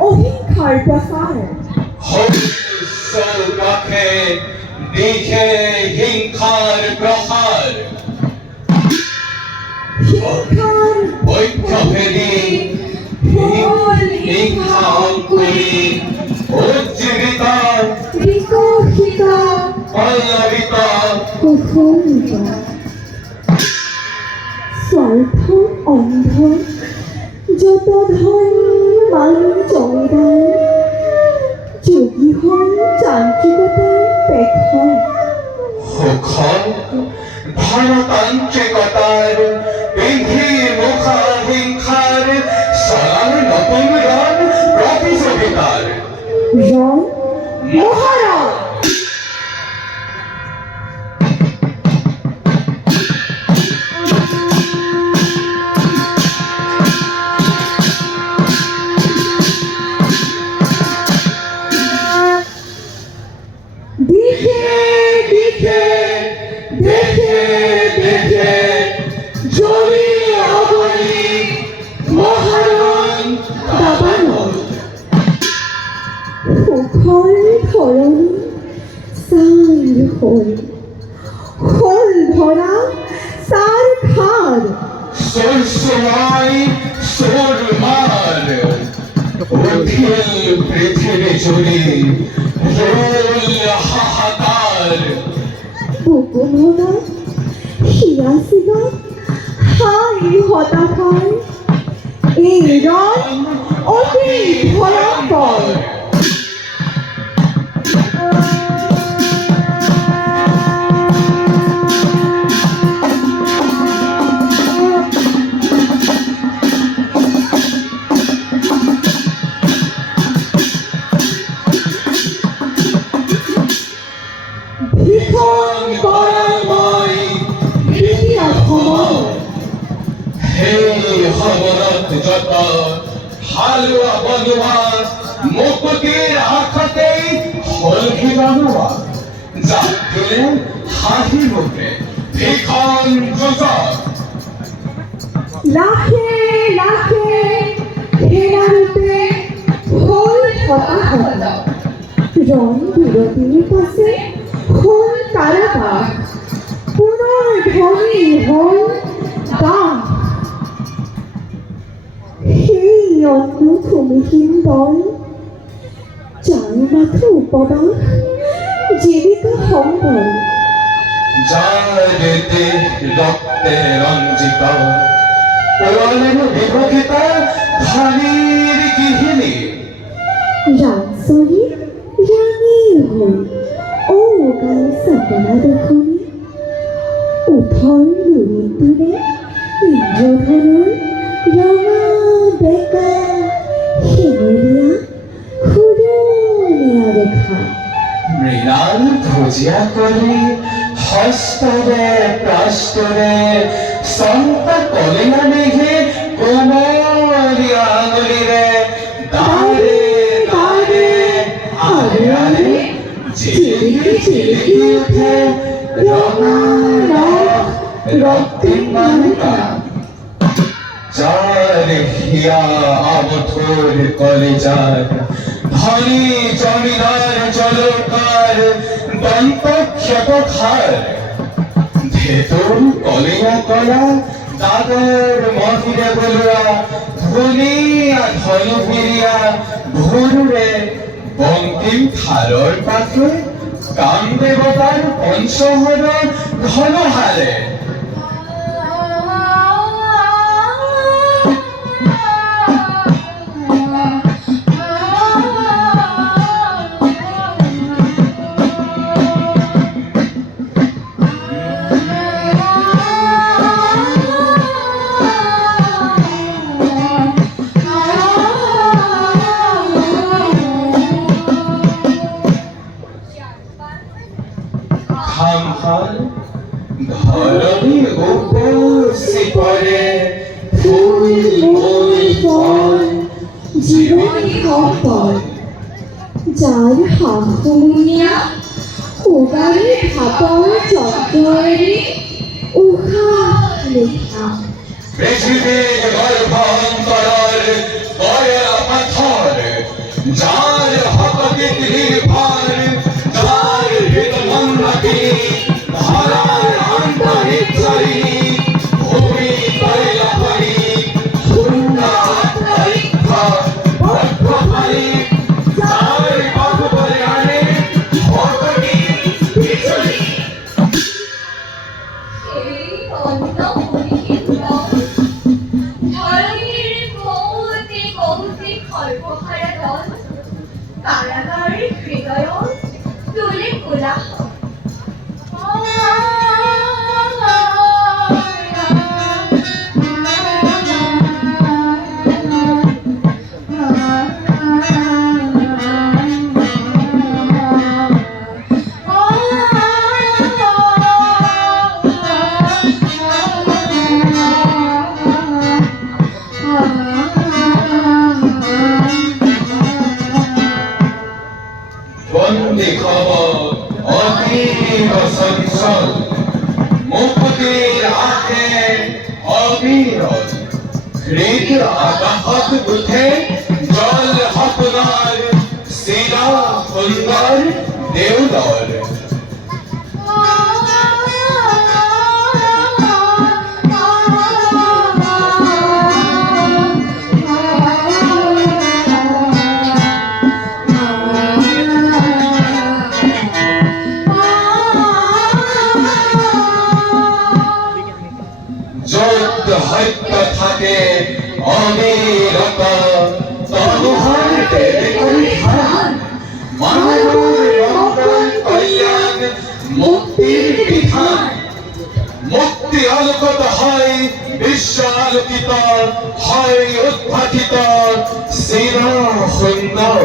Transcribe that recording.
অহিংসাৰ প্ৰচাৰ চৌপাশে দিশে হিংসাৰ প্ৰসাৰ হিংসাৰ ঐক্যভেদী হিংসা অঙ্কুৰি উজ্জীৱিত বিকশিত পল্লৱিত কুসুমিত স্বাৰ্থ অন্ধ যত ধন মান জমিদাৰ যোগী হয় যান্ত্ৰিকতাৰ পেশৰ সুখ ধনতান্ত্ৰিকতাৰ পিন্ধি মুখা হিংসাৰ চলাৰ নতুন ৰং প্ৰতিযোগিতাৰ ৰং মহাৰণ দিশে দিশে দেখে দেখে জলি অবলি মহাৰণ দাবানল সুখৰ ধৰণী চাৰ হ'ল হ'ল ধৰা চাৰ খাৰ সুরসুমাই সুরমার উঠিল পৃথিবী জুড়ে রোল হাহাকার বুকু ভরা শিয়া চিগা হাই হতাশাৰ এই ৰণ অতি ভয়ংকৰ ভীষণ গৰমময় এতিয়া সময় সেই খবরত যত হালুয়া বনোয়া মুকুতির আখাতেই হলকি বানোয়া যাক তুলে হাসি মুখে ভীষণ যুজত লাখে লাখে হেৰাৰূপে হ'ল হতাহত ৰণ বিৰতিৰ পাছে হ'ল কাৰাবাস পুনৰ ধ্বনি হ'ল গান সেই অন্য ভূমিহীন দল যাৰ মাথো উপবাস জীৱিকা সম্বল যার দেহ রক্তে রঞ্জিত পুরাণের বিভূষিত ধনীর গৃহিণী ৰাংচৰি ৰাঙী হৈ গাই চাপনা দেখনি উঠৰ লুৰিটোৰে ইন্দ্ৰধনুৰ ৰঙা বেকা শিঙুলীয়া খুৰুলীয়া ৰেখা মৃণাল ভুজিয়া কৰি হস্তৰে প্ৰাস্তৰে চম্পা কলিয়া মেঘে কোমলীয়া আঙুলিৰে দাৰে দাৰে আৰে আৰে জিলিকি জিলিকি উঠে ৰঙা ৰস ৰক্তিম মালিকা যার হিয়া আবথুর কলিজার ধনী জমিদার জলকার দন্তক্ষত খার ভেতর কলিয়া কলা দাদর মহিরে বলুয়া ধনিয়া ধন ফিরিয়া ঘুরে বঙ্কিম খারর পাখে কাম দেবতার পঞ্চহর ঘন হারে ধরণী উপসি পরে ফুল মূল ফল জীবনী সম্পদ যাৰ শাহুমুনিয়া উগাৰী ভাতৰ যন্ত্ৰৰে উশাহ নিশাহ পৃথিবীর গর্ভান্তরের বয়লা পাথর সর্বহারা দল কারাগারের হৃদয় তোলে কোলাহল বন্দি খবর অতীব সঞ্চল মুক্তির আখে অবিরল হৃদ আবাহত বুথে জল হপনার শিলা সুন্দর দেউদর যুদ্ধ হত্যা থাকে অবিরত তবুহার দেবে পরিধান মানবের মঙ্গল কল্যাণ মুক্তির বিধান মুক্তি আলোকিত হয় বিশ্ব আলোকিত হয় উদ্ভাটিত শিরা সুন্দর